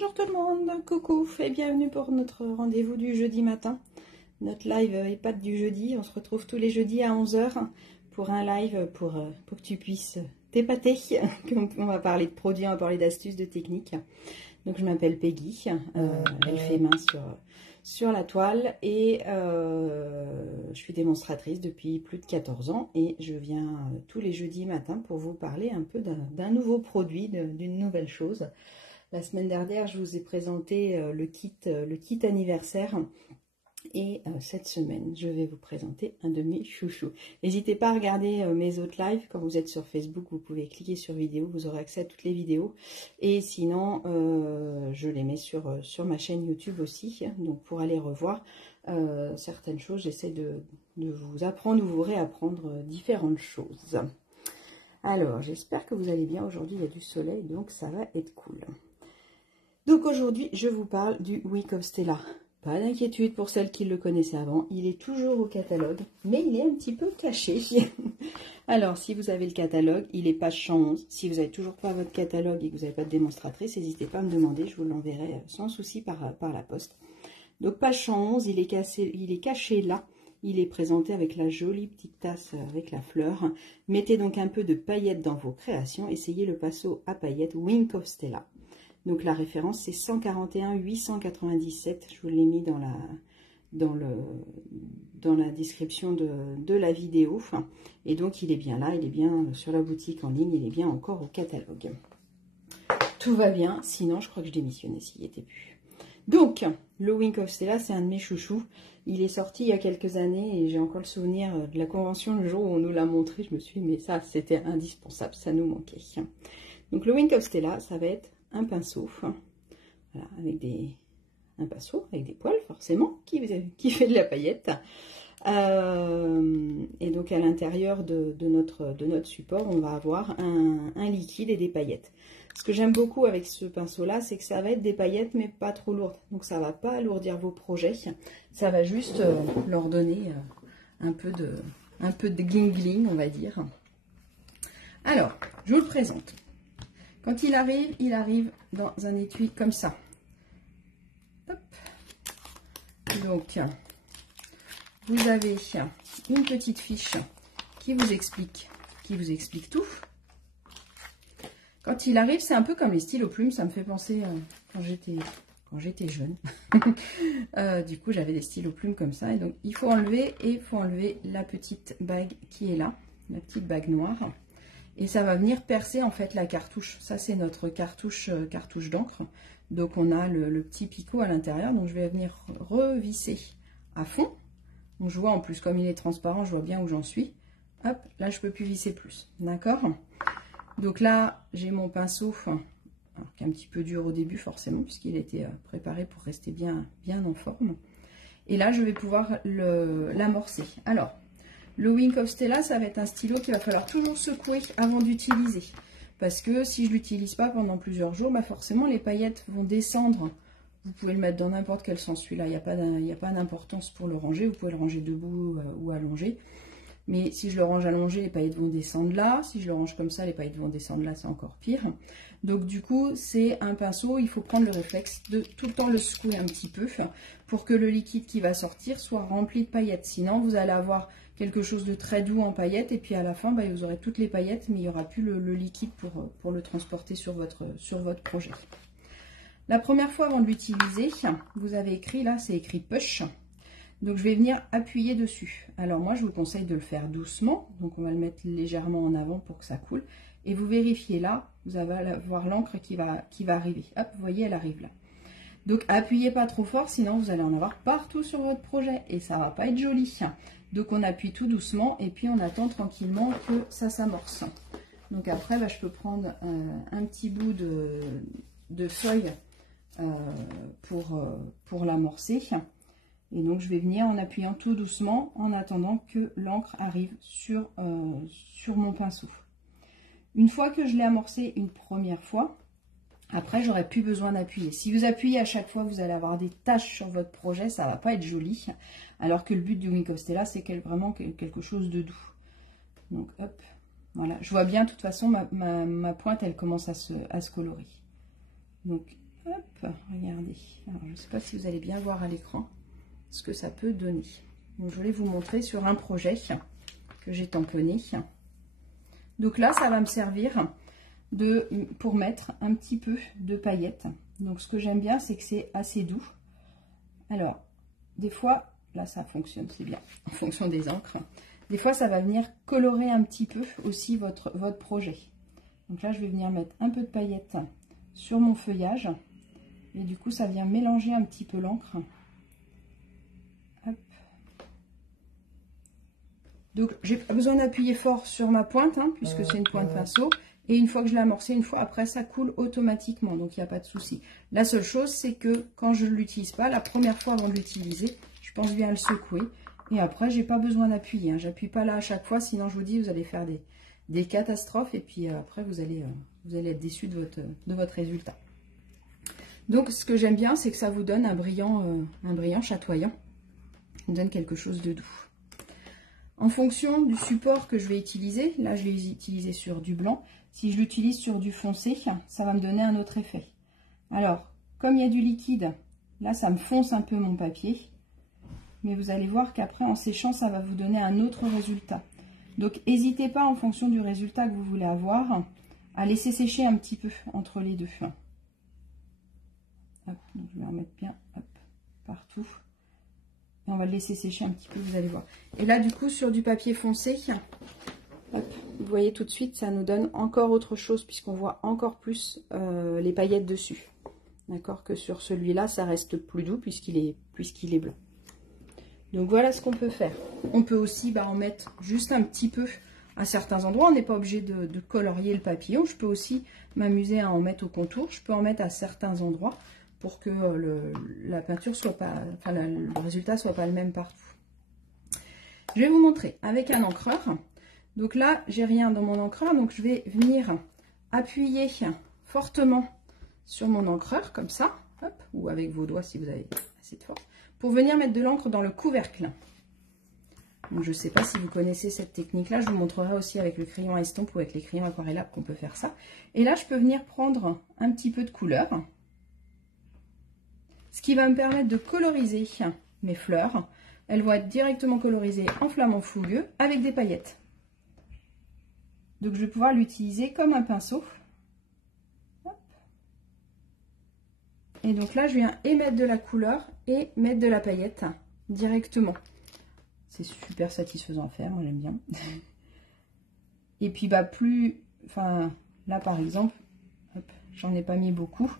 Bonjour tout le monde, coucou et bienvenue pour notre rendez-vous du jeudi matin. Notre live EHPAD du jeudi, on se retrouve tous les jeudis à 11 h pour un live pour que tu puisses t'épater. On va parler de produits, on va parler d'astuces, de techniques. Donc je m'appelle Peggy, elle fait main sur la toile et je suis démonstratrice depuis plus de 14 ans et je viens tous les jeudis matins pour vous parler un peu d'un nouveau produit, d'une nouvelle chose. La semaine dernière, je vous ai présenté le kit anniversaire et cette semaine, je vais vous présenter un de mes chouchous. N'hésitez pas à regarder mes autres lives. Quand vous êtes sur Facebook, vous pouvez cliquer sur vidéo, vous aurez accès à toutes les vidéos. Et sinon, je les mets sur ma chaîne YouTube aussi. Donc pour aller revoir certaines choses, j'essaie de vous apprendre ou vous réapprendre différentes choses. Alors, j'espère que vous allez bien. Aujourd'hui, il y a du soleil, donc ça va être cool. Donc aujourd'hui, je vous parle du Wink of Stella. Pas d'inquiétude pour celles qui le connaissaient avant, il est toujours au catalogue, mais il est un petit peu caché. Alors, si vous avez le catalogue, il est page 111. Si vous n'avez toujours pas votre catalogue et que vous n'avez pas de démonstratrice, n'hésitez pas à me demander, je vous l'enverrai sans souci par la poste. Donc page 111, il est caché là. Il est présenté avec la jolie petite tasse avec la fleur. Mettez donc un peu de paillettes dans vos créations. Essayez le pinceau à paillettes Wink of Stella. Donc la référence c'est 141 897. Je vous l'ai mis dans la description de la vidéo. Et donc il est bien là, il est bien sur la boutique en ligne, il est bien encore au catalogue. Tout va bien, sinon je crois que je démissionnais s'il n'y était plus. Donc, le Wink of Stella, c'est un de mes chouchous. Il est sorti il y a quelques années et j'ai encore le souvenir de la convention le jour où on nous l'a montré. Je me suis dit, mais ça, c'était indispensable, ça nous manquait. Donc, le Wink of Stella, ça va être un pinceau, voilà, un pinceau avec des poils, forcément, qui fait de la paillette. Et donc, à l'intérieur de notre support, on va avoir un liquide et des paillettes. Ce que j'aime beaucoup avec ce pinceau-là, c'est que ça va être des paillettes, mais pas trop lourdes. Donc, ça ne va pas alourdir vos projets. Ça va juste leur donner un peu de gling-gling, on va dire. Alors, je vous le présente. Quand il arrive dans un étui comme ça. Hop. Donc, vous avez une petite fiche qui vous explique tout. Quand il arrive, c'est un peu comme les stylos plumes, ça me fait penser quand j'étais jeune. Du coup, j'avais des stylos plumes comme ça. Et donc, il faut enlever la petite bague qui est là, la petite bague noire. Et ça va venir percer en fait la cartouche. Ça, c'est notre cartouche d'encre. Donc, on a le petit picot à l'intérieur. Donc, je vais venir revisser à fond. Donc, je vois en plus, comme il est transparent, je vois bien où j'en suis. Hop, là, je ne peux plus visser plus. D'accord ? Donc là, j'ai mon pinceau, qui est un petit peu dur au début forcément, puisqu'il était préparé pour rester bien en forme. Et là, je vais pouvoir l'amorcer. Alors, le Wink of Stella, ça va être un stylo qu'il va falloir toujours secouer avant d'utiliser. Parce que si je ne l'utilise pas pendant plusieurs jours, bah forcément, les paillettes vont descendre. Vous pouvez le mettre dans n'importe quel sens. Celui-là, il n'y a pas d'importance pour le ranger. Vous pouvez le ranger debout ou allongé. Mais si je le range allongé, les paillettes vont descendre là. Si je le range comme ça, les paillettes vont descendre là, c'est encore pire. Donc du coup, c'est un pinceau, il faut prendre le réflexe de tout le temps le secouer un petit peu pour que le liquide qui va sortir soit rempli de paillettes. Sinon, vous allez avoir quelque chose de très doux en paillettes et puis à la fin, bah, vous aurez toutes les paillettes, mais il n'y aura plus le liquide pour le transporter sur votre projet. La première fois avant de l'utiliser, vous avez écrit là, c'est écrit push. Donc, je vais venir appuyer dessus. Alors, moi, je vous conseille de le faire doucement. Donc, on va le mettre légèrement en avant pour que ça coule. Et vous vérifiez là, vous allez avoir l'encre qui va arriver. Hop, vous voyez, elle arrive là. Donc, appuyez pas trop fort, sinon vous allez en avoir partout sur votre projet. Et ça va pas être joli. Donc, on appuie tout doucement et puis on attend tranquillement que ça s'amorce. Donc, après, bah, je peux prendre un petit bout de feuille pour l'amorcer. Et donc, je vais venir en appuyant tout doucement en attendant que l'encre arrive sur mon pinceau. Une fois que je l'ai amorcé une première fois, après, j'aurai plus besoin d'appuyer. Si vous appuyez à chaque fois, vous allez avoir des taches sur votre projet, ça ne va pas être joli. Alors que le but du Wink of Stella, c'est vraiment quelque chose de doux. Donc, hop, voilà. Je vois bien, de toute façon, ma pointe, elle commence à se colorer. Donc, Hop, regardez. Alors, je ne sais pas si vous allez bien voir à l'écran ce que ça peut donner. Donc, je voulais vous montrer sur un projet que j'ai tamponné. Donc là, ça va me servir pour mettre un petit peu de paillettes. Donc, ce que j'aime bien, c'est que c'est assez doux. Alors, des fois, là, ça fonctionne, c'est bien, en fonction des encres. Des fois, ça va venir colorer un petit peu aussi votre projet. Donc là, je vais venir mettre un peu de paillettes sur mon feuillage. Et du coup, ça vient mélanger un petit peu l'encre. Donc, j'ai pas besoin d'appuyer fort sur ma pointe, hein, puisque c'est une pointe pinceau. Et une fois que je l'ai amorcé, une fois après, ça coule automatiquement. Donc, il n'y a pas de souci. La seule chose, c'est que quand je ne l'utilise pas, la première fois avant de l'utiliser, je pense bien le secouer. Et après, j'ai pas besoin d'appuyer. Hein. J'appuie pas là à chaque fois, sinon je vous dis, vous allez faire des catastrophes. Et puis après, vous allez être déçu de votre résultat. Donc, ce que j'aime bien, c'est que ça vous donne un brillant chatoyant. Ça vous donne quelque chose de doux. En fonction du support que je vais utiliser, là je l'ai utilisé sur du blanc, si je l'utilise sur du foncé, ça va me donner un autre effet. Alors, comme il y a du liquide, là ça me fonce un peu mon papier, mais vous allez voir qu'après en séchant, ça va vous donner un autre résultat. Donc, n'hésitez pas en fonction du résultat que vous voulez avoir, à laisser sécher un petit peu entre les deux. Hop, donc je vais en mettre bien partout. On va le laisser sécher un petit peu, vous allez voir. Et là, du coup, sur du papier foncé, hop, vous voyez tout de suite, ça nous donne encore autre chose, puisqu'on voit encore plus les paillettes dessus. D'accord? Que sur celui-là, ça reste plus doux, puisqu'il est blanc. Donc, voilà ce qu'on peut faire. On peut aussi en mettre juste un petit peu à certains endroits. On n'est pas obligé de colorier le papillon. Je peux aussi m'amuser à en mettre au contour. Je peux en mettre à certains endroits, pour que la peinture soit pas, enfin le résultat soit pas le même partout. Je vais vous montrer avec un encreur. Donc là, j'ai rien dans mon encreur, donc je vais venir appuyer fortement sur mon encreur, comme ça, hop, ou avec vos doigts si vous avez assez de force, pour venir mettre de l'encre dans le couvercle. Donc, je ne sais pas si vous connaissez cette technique-là, je vous montrerai aussi avec le crayon à estompe ou avec les crayons aquarellables qu'on peut faire ça. Et là, je peux venir prendre un petit peu de couleur, ce qui va me permettre de coloriser mes fleurs. Elles vont être directement colorisées en flamant fougueux avec des paillettes. Donc je vais pouvoir l'utiliser comme un pinceau. Hop. Et donc là, je viens émettre de la couleur et mettre de la paillette directement. C'est super satisfaisant à faire, j'aime bien. Et puis là par exemple, j'en ai pas mis beaucoup.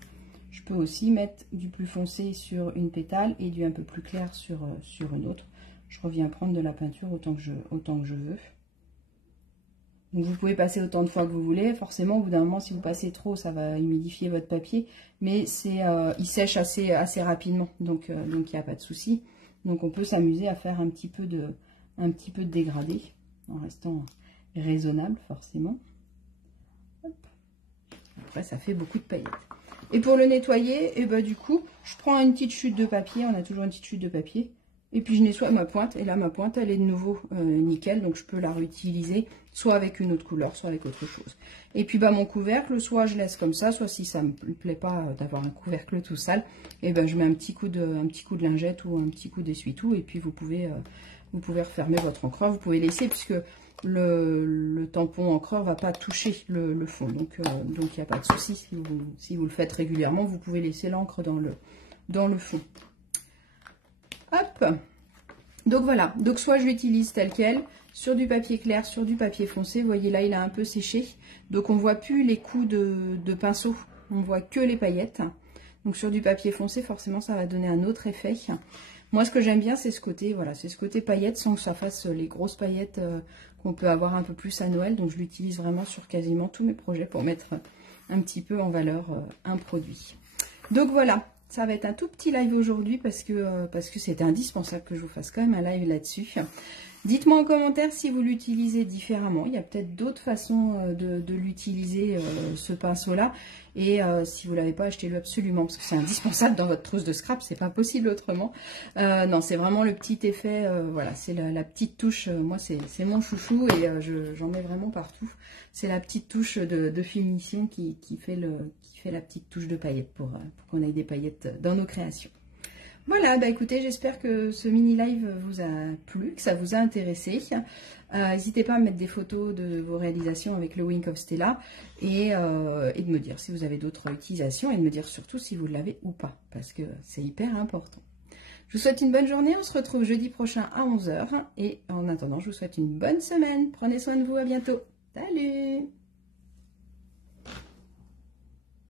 Je peux aussi mettre du plus foncé sur une pétale et du un peu plus clair sur une autre. Je reviens prendre de la peinture autant que je veux. Donc vous pouvez passer autant de fois que vous voulez. Forcément, au bout d'un moment, si vous passez trop, ça va humidifier votre papier. Mais il sèche assez rapidement, donc il n'y a pas de souci. Donc on peut s'amuser à faire un petit peu de dégradé en restant raisonnable, forcément. Hop. Après, ça fait beaucoup de paillettes. Et pour le nettoyer, du coup, je prends une petite chute de papier. On a toujours une petite chute de papier. Et puis je nettoie ma pointe. Et là, ma pointe, elle est de nouveau nickel. Donc je peux la réutiliser soit avec une autre couleur, soit avec autre chose. Et puis mon couvercle, soit je laisse comme ça, soit si ça me plaît pas d'avoir un couvercle tout sale, et je mets un petit coup de lingette ou un petit coup d'essuie-tout. Et puis vous pouvez refermer votre encreur. Vous pouvez laisser, puisque le tampon encreur va pas toucher le fond, donc il n'y a pas de souci. Si vous le faites régulièrement, vous pouvez laisser l'encre dans le fond. Hop, donc voilà, donc soit je l'utilise tel quel, sur du papier clair, sur du papier foncé. Vous voyez là, il a un peu séché, donc on voit plus les coups de pinceau, on voit que les paillettes. Donc sur du papier foncé, forcément ça va donner un autre effet. Moi, ce que j'aime bien, c'est ce côté, voilà, c'est ce côté paillettes, sans que ça fasse les grosses paillettes qu'on peut avoir un peu plus à Noël. Donc, je l'utilise vraiment sur quasiment tous mes projets pour mettre un petit peu en valeur un produit. Donc, voilà, ça va être un tout petit live aujourd'hui parce que c'était indispensable que je vous fasse quand même un live là-dessus. Dites-moi en commentaire si vous l'utilisez différemment. Il y a peut-être d'autres façons de l'utiliser, ce pinceau-là. Et si vous ne l'avez pas, achetez-le absolument, parce que c'est indispensable dans votre trousse de scrap, c'est pas possible autrement. Non, c'est vraiment le petit effet, voilà, c'est la petite touche, moi c'est mon chouchou, et j'en mets vraiment partout. C'est la petite touche de finition qui fait la petite touche de paillettes, pour qu'on ait des paillettes dans nos créations. Voilà, bah écoutez, j'espère que ce mini live vous a plu, que ça vous a intéressé. N'hésitez pas à mettre des photos de vos réalisations avec le Wink of Stella et de me dire si vous avez d'autres utilisations et de me dire surtout si vous l'avez ou pas, parce que c'est hyper important. Je vous souhaite une bonne journée, on se retrouve jeudi prochain à 11 h et en attendant, je vous souhaite une bonne semaine. Prenez soin de vous, à bientôt. Salut!